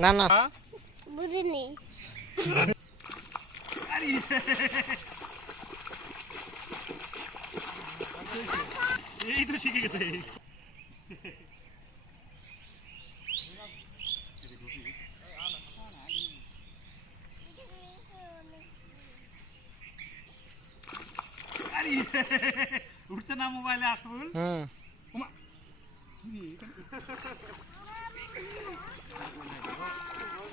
না না। বুঝিনি। এই তো শিখে গেছে। আরে, উঠছে না মোবাইলে আসবুল হুম।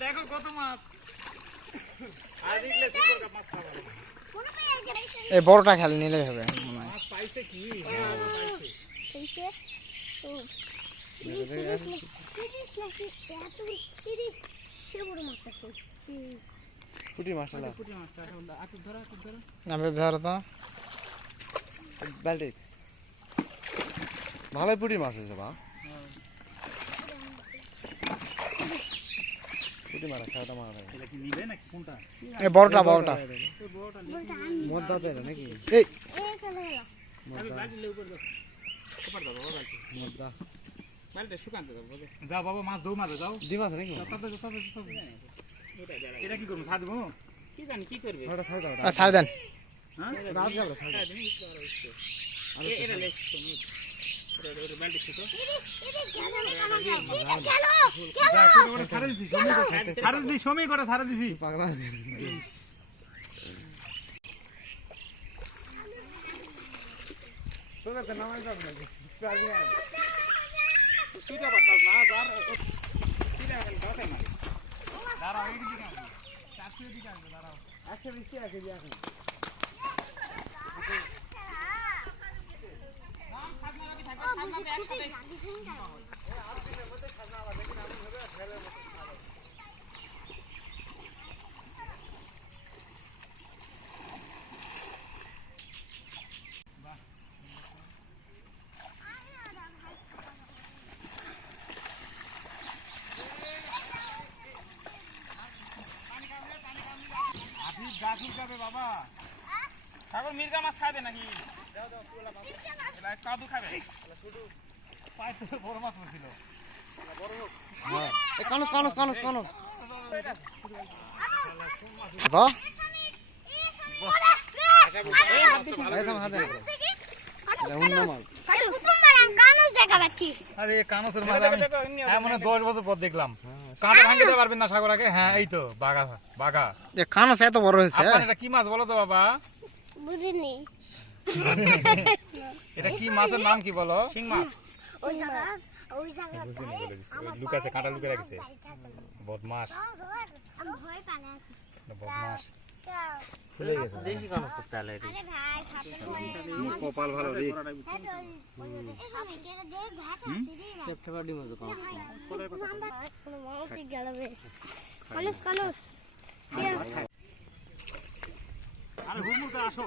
দেখো কত মাছ। এই বড়টা খেলে নিলেই হবে। হয় হ্যাঁ, পুটি মাছটা। আমি ধর তো। বালতি। ভালোই পুটি মাছ হয়েছে বা। পুটি মারা খেয়াটা মারা থাকে এটা কি নিবে নাকি কোনটা? এই বড়টা বড়টা বড়টা নিয়ে বলটা আন মদ্দা তো এটা নাকি এই এই চলে গেল আমি বালতি লে উপর দাও। উপর দাও বাবা বালতি। মদ্দা বালতিটা শুকানতে দাও, বুঝে। যাও বাবা মাছ দৌ মারো যাও ডিম নাকি যাও, তবে যাও, তবে যাও, তবে যাও। এটা কি করব খাওয়া কি জানি কি করবে ওটা খাই দাও আ, দেন হ্যাঁ রাত যাবে খাই খাওয়া দেবে, একটু আরও একটু। এ- এটা লেখ দাঁড়াও, এই দিকে আসবে। চারটে দিকে আসবে, দাঁড়াও। একশো বিশ গাছ উঠবে বাবা। ঠাকুর মির্গা মাছ খাবে নাকি? এলা কাদু খাবে। পায়ে তো বড় মাছ পড়ছিল হ্যাঁ কানুস কানুস কানুস কানুস। বাহ। এই মাছটা ভালো একদম হাতে। এটা অন্য মাল। প্রথমবার আমি কানুস দেখা পাচ্ছি আরে কানসের মাছ আমি হ্যাঁ মনে হয় দশ বছর পর দেখলাম। কাঁটা ভাঙতে দিতে পারবেন না সাগরাকে হ্যাঁ এই তো বাগা বাগা যে খানো এত বড় হয়েছে কি মাছ বলো তো বাবা? বুঝিনি। এটা কি মাছের নাম কি বলো? শিং মাছ। ওই জায়গা ওই লুকাছে কাঁটা লুকে রাখছে। বদমাস আমি ভয় বদমাস কপাল ভালো রে ঘাস আছে রে ভাই টেপটা ডিম আছে কানুস কোনো মানুষই গেলবে কানুস কানুস আরে হুমুর করে আসো।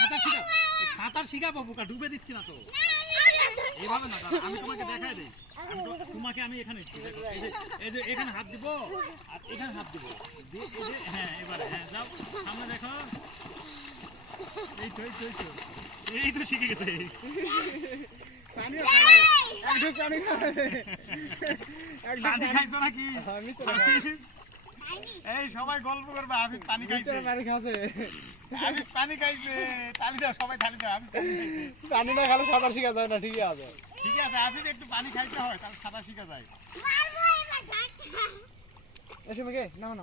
সাঁতার শিখা এই সাঁতার শিখাবো, বোকা, ডুবে দিচ্ছি না তো। এইভাবে না আমি তোমাকে দেখাই দেই। তো- তোমাকে আমি এখানে এই যে এখানে হাত দিব, আর এখানে হাত দিব। হ্যাঁ এবারে হ্যাঁ যাও, সামনে দেখো। এই তো এই তো এই তো শিখে গেছে। পানি খাইছো নাকি এই সবাই গল্প করবে আমি পানি খাইছে। পানি আমি পানি খাইছে তালি দাও সবাই তালি দাও আমি পানি না খালে সাঁতার শিখা যায় না ঠিকই আছে। ঠিক আছে আপনি একটু পানি খাইতে হয় তাহলে সাঁতার শিখা যায়। এসে মেঘে না না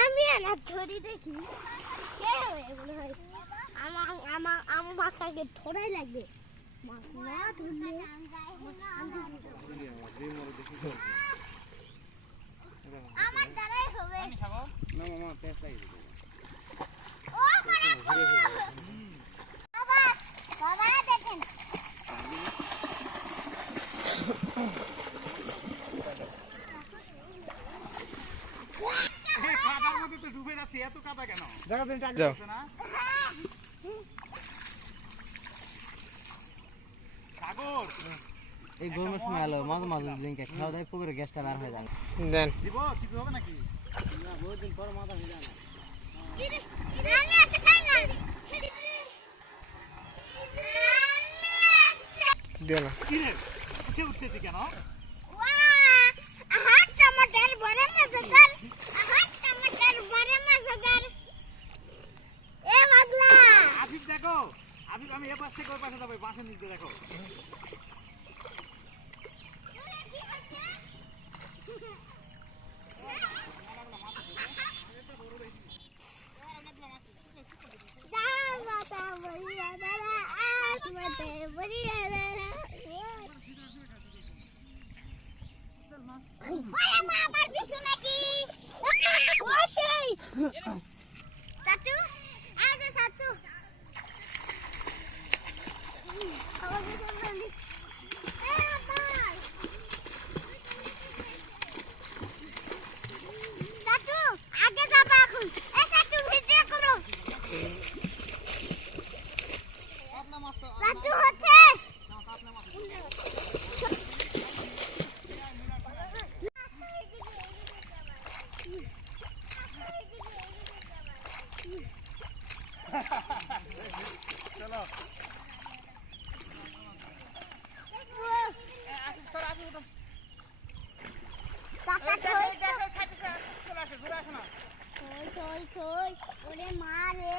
আমি দেখি দেখি আমরা না ধরি দেখি কে হয় আমার আমার আমার ধরাই লাগবে মাছ না ধরলে আমার দ্বারাই হবে। না মামা পেঁচ লাগিয়ে ও করে বাবা বাবা দেখেন। কাদার মধ্যে তো ডুবে যাচ্ছে এত কাদা কেন? দেখো তুমি টাকা যাও। না? সাগর এই গরমের সময় এলো মাঝে মাঝে দিনকে খাওয়া দাওয়া পুকুরে গ্যাসটা বার হয়ে যাবে দেন। দিব কিছু হবে নাকি? বহুদিন পর মাথা ভিজা না। আমি আছে তাই না উঠে উঠতেছি কেন? দেখো আফিফ আমি এ পাশ থেকে ওই পাশে যাব বাঁশের নিচে দেখো। মা আমার পিছু নাকি ওশই সাতু আগে সাতু আমার পিছু নাকি এ ভাই সাতু আগে যাবা এখন এ সাতু ভিডিও করো সাতু হচ্ছে থই ওরে মা রে